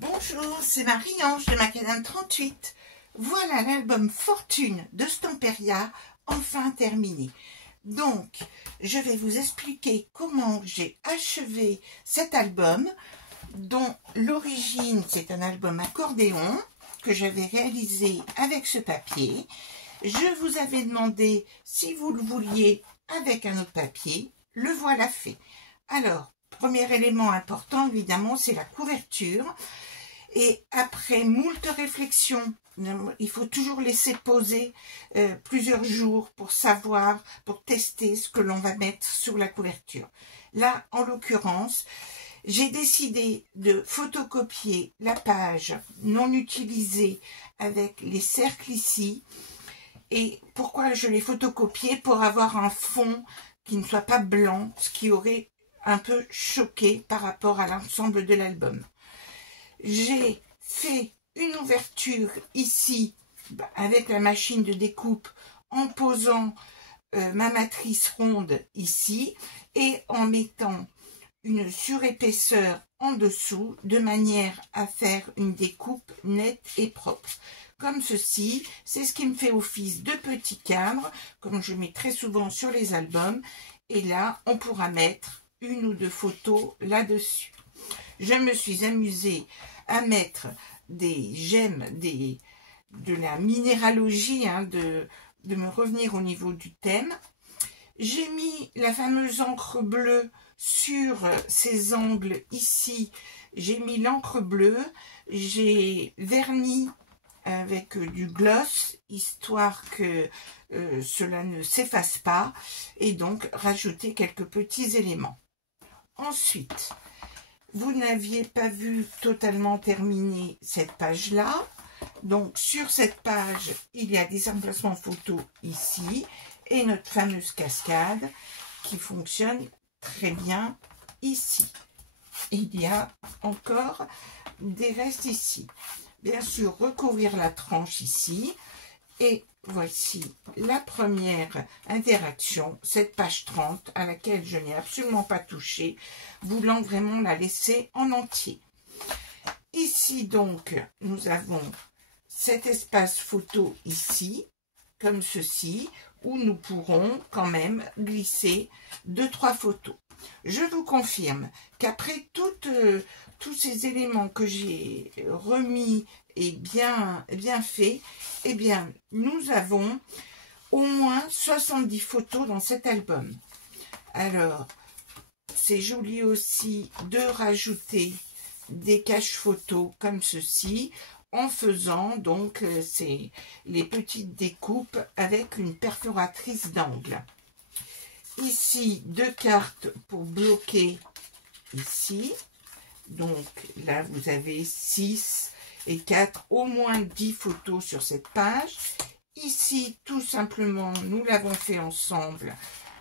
Bonjour, c'est Marie-Ange de Macadam 38. Voilà l'album Fortune de Stamperia, enfin terminé. Donc, je vais vous expliquer comment j'ai achevé cet album, dont l'origine, c'est un album accordéon que j'avais réalisé avec ce papier. Je vous avais demandé si vous le vouliez avec un autre papier. Le voilà fait. Alors, premier élément important, évidemment, c'est la couverture. Et après moult réflexions, il faut toujours laisser poser plusieurs jours pour savoir, pour tester ce que l'on va mettre sur la couverture. Là, en l'occurrence, j'ai décidé de photocopier la page non utilisée avec les cercles ici. Et pourquoi je l'ai photocopié? Pour avoir un fond qui ne soit pas blanc, ce qui aurait un peu choqué par rapport à l'ensemble de l'album. J'ai fait une ouverture ici avec la machine de découpe en posant ma matrice ronde ici et en mettant une surépaisseur en dessous de manière à faire une découpe nette et propre. Comme ceci, c'est ce qui me fait office de petit cadre, comme je mets très souvent sur les albums. Et là, on pourra mettre une ou deux photos là-dessus. Je me suis amusée à mettre des gemmes, de la minéralogie, de me revenir au niveau du thème. J'ai mis la fameuse encre bleue sur ces angles ici. J'ai mis l'encre bleue, j'ai verni avec du gloss, histoire que cela ne s'efface pas, et donc rajouter quelques petits éléments. Ensuite, vous n'aviez pas vu totalement terminer cette page-là. Donc, sur cette page, il y a des emplacements photos ici et notre fameuse cascade qui fonctionne très bien ici. Il y a encore des restes ici. Bien sûr, recouvrir la tranche ici. Et voici la première interaction, cette page 30 à laquelle je n'ai absolument pas touché, voulant vraiment la laisser en entier. Ici donc, nous avons cet espace photo ici, comme ceci, où nous pourrons quand même glisser 2-3 photos. Je vous confirme qu'après tous ces éléments que j'ai remis et bien fait, eh bien, nous avons au moins 70 photos dans cet album. Alors, c'est joli aussi de rajouter des caches photos comme ceci, en faisant donc les petites découpes avec une perforatrice d'angle. Ici, 2 cartes pour bloquer ici. Donc là, vous avez 6 et 4, au moins 10 photos sur cette page. Ici, tout simplement, nous l'avons fait ensemble.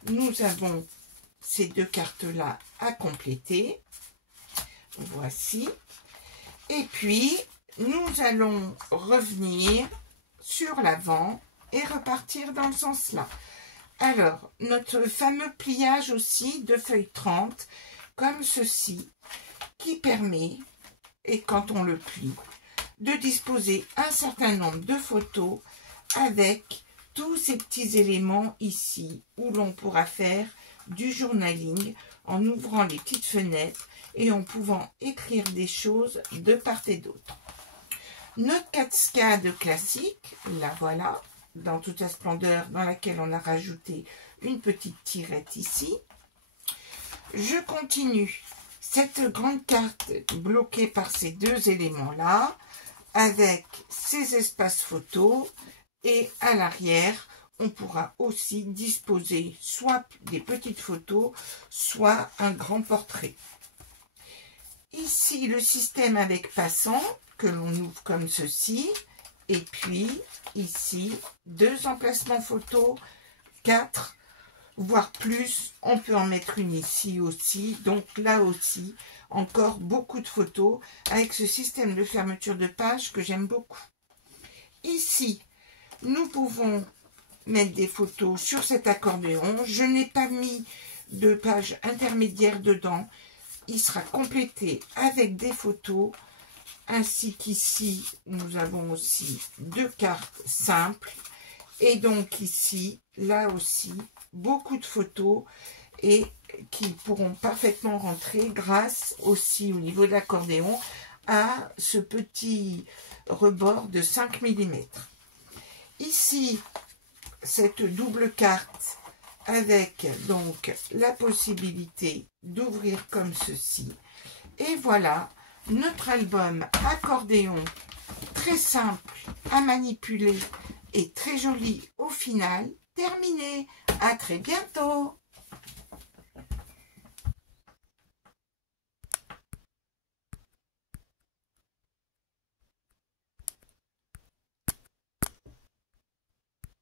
Nous avons ces 2 cartes-là à compléter. Voici. Et puis, nous allons revenir sur l'avant et repartir dans le sens là. Alors, notre fameux pliage aussi de feuille 30, comme ceci, qui permet, et quand on le plie, de disposer un certain nombre de photos avec tous ces petits éléments ici, où l'on pourra faire du journaling en ouvrant les petites fenêtres et en pouvant écrire des choses de part et d'autre. Notre cascade classique, la voilà, dans toute sa splendeur, dans laquelle on a rajouté une petite tirette ici. Je continue cette grande carte bloquée par ces 2 éléments-là, avec ces espaces photos, et à l'arrière, on pourra aussi disposer soit des petites photos, soit un grand portrait. Ici, le système avec passant, que l'on ouvre comme ceci. Et puis, ici, 2 emplacements photos, 4, voire plus. On peut en mettre une ici aussi. Donc là aussi, encore beaucoup de photos avec ce système de fermeture de page que j'aime beaucoup. Ici, nous pouvons mettre des photos sur cet accordéon. Je n'ai pas mis de page intermédiaire dedans. Il sera complété avec des photos ainsi qu'ici, nous avons aussi 2 cartes simples. Et donc ici, là aussi, beaucoup de photos et qui pourront parfaitement rentrer grâce aussi au niveau de l'accordéon à ce petit rebord de 5 mm. Ici, cette double carte avec donc la possibilité d'ouvrir comme ceci. Et voilà notre album accordéon très simple à manipuler et très joli au final terminé. À très bientôt.